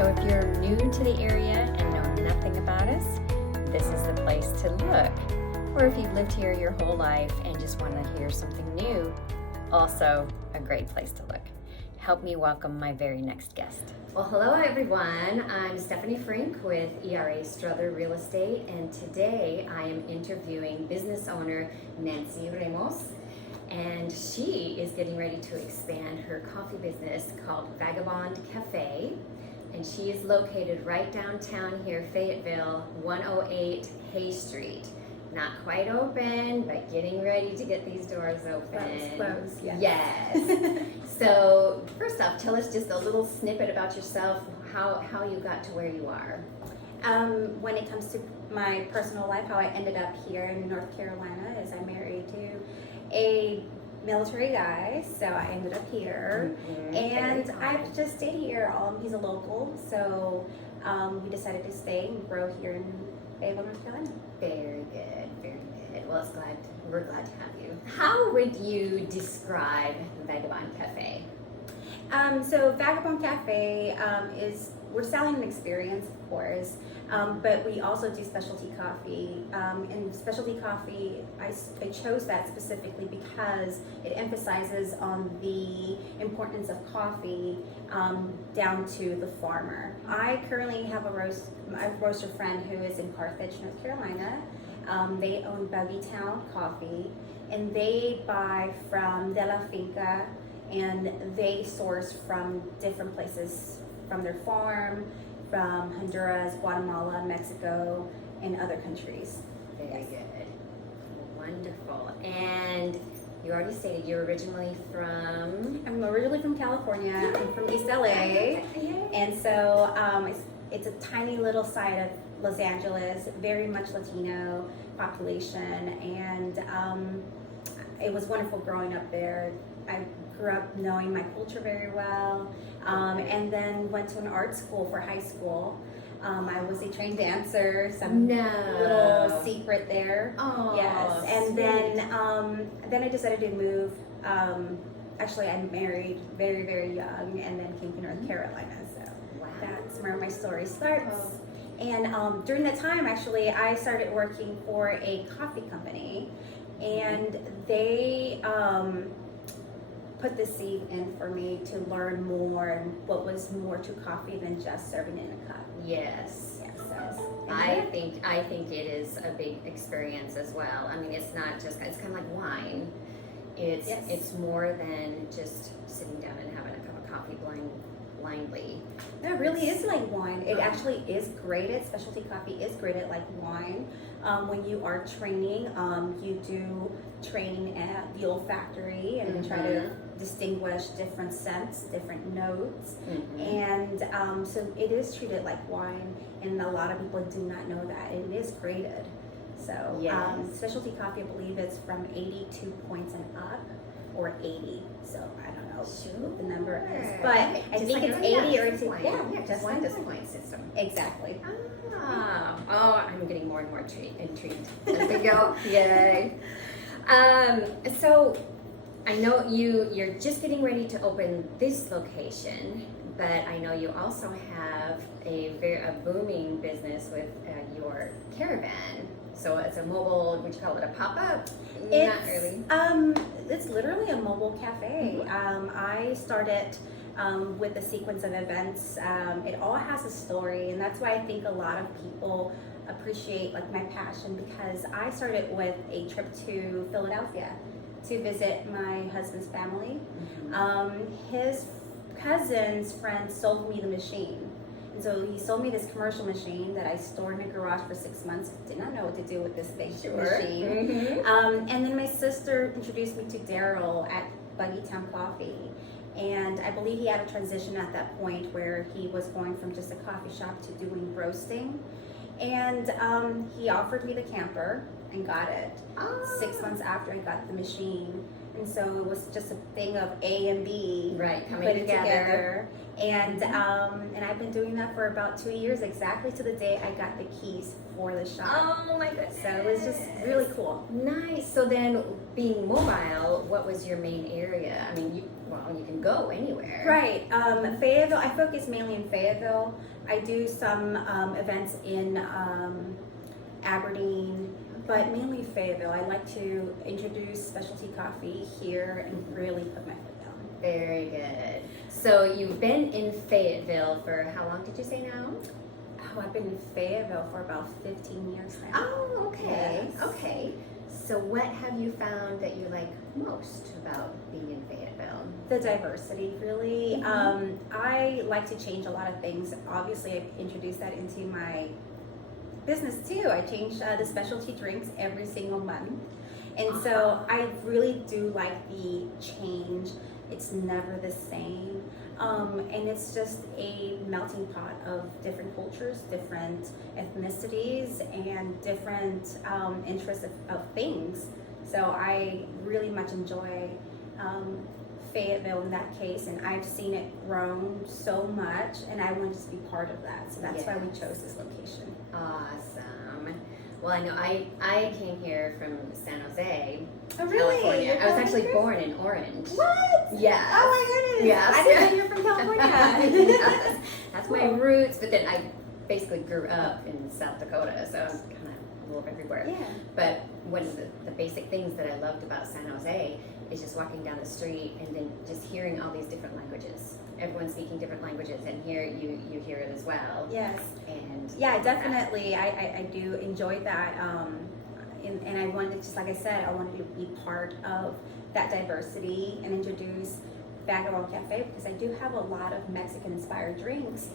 So if you're new to the area and know nothing about us, this is the place to look. Or if you've lived here your whole life and just want to hear something new, also a great place to look. Help me welcome my very next guest. Well, hello everyone. I'm Stephanie Frink with ERA Strother Real Estate, and today I am interviewing business owner Nancy Ramos, and she is getting ready to expand her coffee business called Vagabond Cafe, and she is located right downtown here, Fayetteville, 108 Hay Street. Not quite open, but getting ready to get these doors open. Close, yes. Yes. So first off, tell us just a little snippet about yourself, how you got to where you are. When it comes to my personal life, how I ended up here in North Carolina is I'm married to a military guy, so I ended up here. And I've just stayed here. He's a local, so we decided to stay and grow here in Fayetteville, North Carolina. Very good, very good. Well, we're glad to have you. How would you describe Vagabond Cafe? So Vagabond Cafe we're selling an experience, of course, but we also do specialty coffee. And specialty coffee, I chose that specifically because it emphasizes on the importance of coffee down to the farmer. I currently have a roaster friend who is in Carthage, North Carolina. They own Buggytown Coffee, and they buy from De La Finca, and they source from different places, from their farm, from Honduras, Guatemala, Mexico, and other countries. Very good. Wonderful. And you already stated you're originally from? I'm originally from California. I'm from East LA. And so it's a tiny little side of Los Angeles, very much Latino population, and it was wonderful growing up there. I grew up knowing my culture very well, and then went to an art school for high school. I was a trained dancer, little secret there. Oh, yes. And then I decided to move. Actually, I married very, very young, and then came to North Carolina. So that's where my story starts. And during that time, actually, I started working for a coffee company, and they put the seed in for me to learn more and what was more to coffee than just serving in a cup. Yes. So, I think it is a big experience as well. I mean, it's not just, it's kind of like wine. It's more than just sitting down and having a cup of coffee blindly. No, it really is like wine. It actually is graded. Specialty coffee is graded like wine. When you are training, you do training at the olfactory and try to distinguish different scents, different notes. And so it is treated like wine, and a lot of people do not know that. It is graded. So specialty coffee, I believe it's from 82 points and up, or 80. So I don't know what the number is, but I think it's 80 or it's just like this point system. Exactly. I'm getting more and more intrigued as we go. Yay. So I know you're just getting ready to open this location, but I know you also have a booming business with your caravan. So it's a mobile, would you call it a pop-up? Not really. It's literally a mobile cafe. I started with a sequence of events. It all has a story, and that's why I think a lot of people appreciate like my passion, because I started with a trip to Philadelphia to visit my husband's family. His cousin's friend sold me the machine. And so he sold me this commercial machine that I stored in a garage for 6 months. Did not know what to do with this big machine. And then my sister introduced me to Daryl at Buggytown Coffee. And I believe he had a transition at that point where he was going from just a coffee shop to doing roasting. And he offered me the camper and got it 6 months after I got the machine. And so it was just a thing of A and B coming together. And I've been doing that for about 2 years, exactly to the day I got the keys for the shop. Oh my goodness. So it was just really cool. Nice. So then, being mobile, what was your main area? I mean, you can can go anywhere. Right. Fayetteville, I focus mainly in Fayetteville. I do some events in Aberdeen, but mainly Fayetteville. I like to introduce specialty coffee here and really put my foot down. Very good. So you've been in Fayetteville for how long did you say now? Oh, I've been in Fayetteville for about 15 years now. Oh, okay. Yes. Okay. So what have you found that you like most about being in Fayetteville? The diversity, really. I like to change a lot of things. Obviously, I've introduced that into my business too. I change the specialty drinks every single month. And so I really do like the change. It's never the same. And it's just a melting pot of different cultures, different ethnicities, and different interests of things. So I really much enjoy Fayetteville in that case, and I've seen it grown so much, and I want to just be part of that. So that's why we chose this location. Awesome. Well, I know I came here from San Jose, Oh, really? California. I was actually born in Orange. What? Yeah. Oh my goodness. Yes. I didn't know you were from California. Yes. That's my roots, but then I basically grew up in South Dakota, so I was kind of a little everywhere. Yeah. But one of the basic things that I loved about San Jose is just walking down the street and then just hearing all these different languages. Everyone's speaking different languages, and here you hear it as well. Yes. And yeah, definitely. I do enjoy that. And I wanted, just like I said, I wanted to be part of that diversity and introduce Vagabond Cafe, because I do have a lot of Mexican-inspired drinks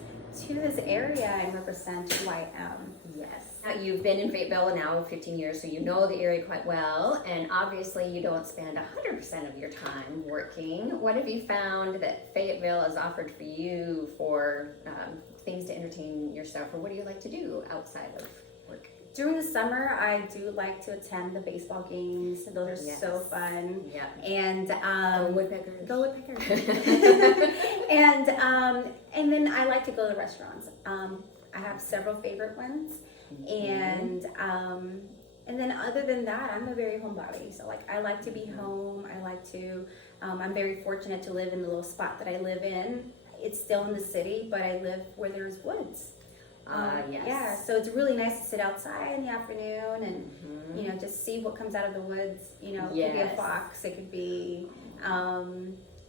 to this area and represent who I am. Yes. Now, you've been in Fayetteville now 15 years, so you know the area quite well, and obviously you don't spend 100% of your time working. What have you found that Fayetteville has offered for you for things to entertain yourself, or what do you like to do outside of work? During the summer, I do like to attend the baseball games. Those are so fun. Yeah. And Go Woodpeckers. Go Woodpeckers. And then I like to go to restaurants. I have several favorite ones, and then other than that, I'm a very homebody. So like I like to be home. I like to. I'm very fortunate to live in the little spot that I live in. It's still in the city, but I live where there's woods. Yes. Yeah, so it's really nice to sit outside in the afternoon and just see what comes out of the woods. It could be a fox, it could be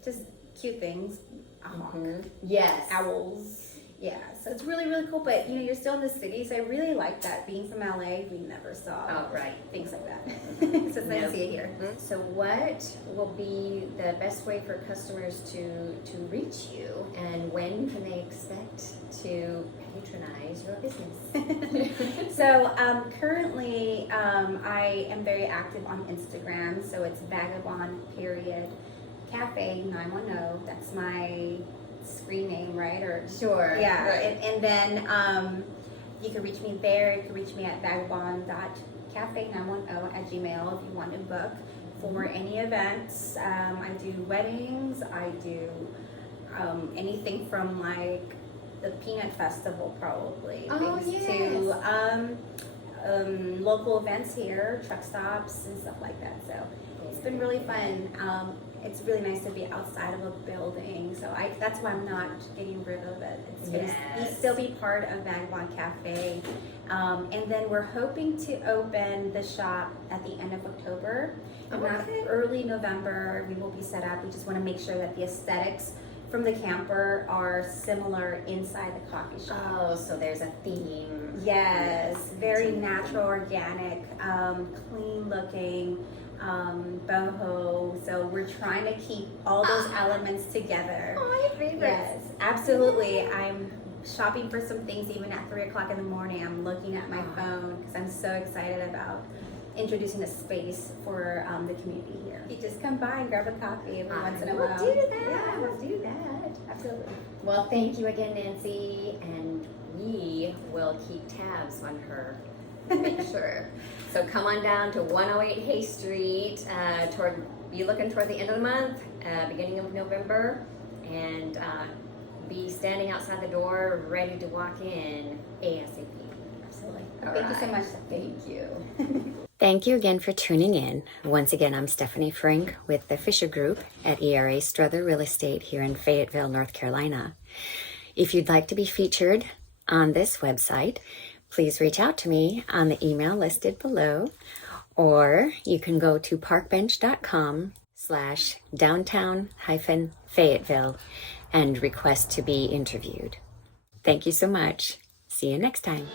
just cute things, a hawk, Yes. owls. Yeah, so it's really, really cool. But you're still in the city, so I really like that. Being from LA, we never saw things like that. So it's nice to see it here. So what will be the best way for customers to reach you, and when can they expect to patronize your business? So currently, I am very active on Instagram. So it's Vagabond Cafe 910. That's my screen name, right? Or Sure. yeah. Right. And then you can reach me there. You can reach me at vagabond.cafe910@gmail if you want to book for any events. I do weddings. I do anything from like the Peanut Festival, probably. Oh, things yes. To local events here, truck stops and stuff like that. So it's been really fun. It's really nice to be outside of a building, so that's why I'm not getting rid of it. It's going to still be part of Vagabond Cafe. And then we're hoping to open the shop at the end of October. Around early November, we will be set up. We just want to make sure that the aesthetics from the camper are similar inside the coffee shop. Oh, so there's a theme. Yes, very natural, organic, clean looking. Boho, so we're trying to keep all those elements together. Oh, my favorites. Yes, absolutely. I'm shopping for some things even at 3 o'clock in the morning. I'm looking at my phone because I'm so excited about introducing a space for the community here. You just come by and grab a coffee every once in a while. We'll do that. Yeah, We'll do that. absolutely. Well, thank you again, Nancy, and we will keep tabs on her. Make sure. So come on down to 108 Hay Street. Be looking toward the end of the month, beginning of November, and be standing outside the door, ready to walk in ASAP. Absolutely. All Thank you so right. much. Thank you. Thank you again for tuning in. Once again, I'm Stephanie Frink with the Fischer Group at ERA Strother Real Estate here in Fayetteville, North Carolina. If you'd like to be featured on this website, please reach out to me on the email listed below, or you can go to parkbench.com/downtown-Fayetteville and request to be interviewed. Thank you so much. See you next time.